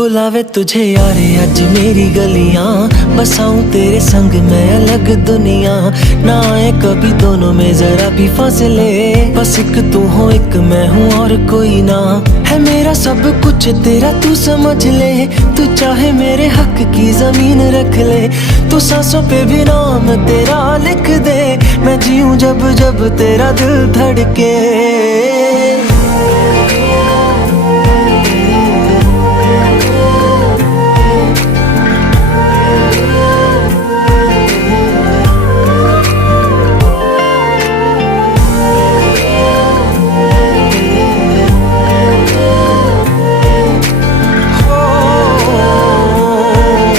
बुलावे तुझे यारे आज मेरी गलियां, बसाऊं तेरे संग मैं अलग दुनिया। ना आए कभी दोनों में जरा भी फासले, बस एक तू हो एक मैं हूँ और कोई ना। है मेरा सब कुछ तेरा तू समझ ले, तू चाहे मेरे हक की जमीन रख ले। तू सांसों पे भी नाम तेरा लिख दे, मैं जीऊं जब जब तेरा दिल धड़के।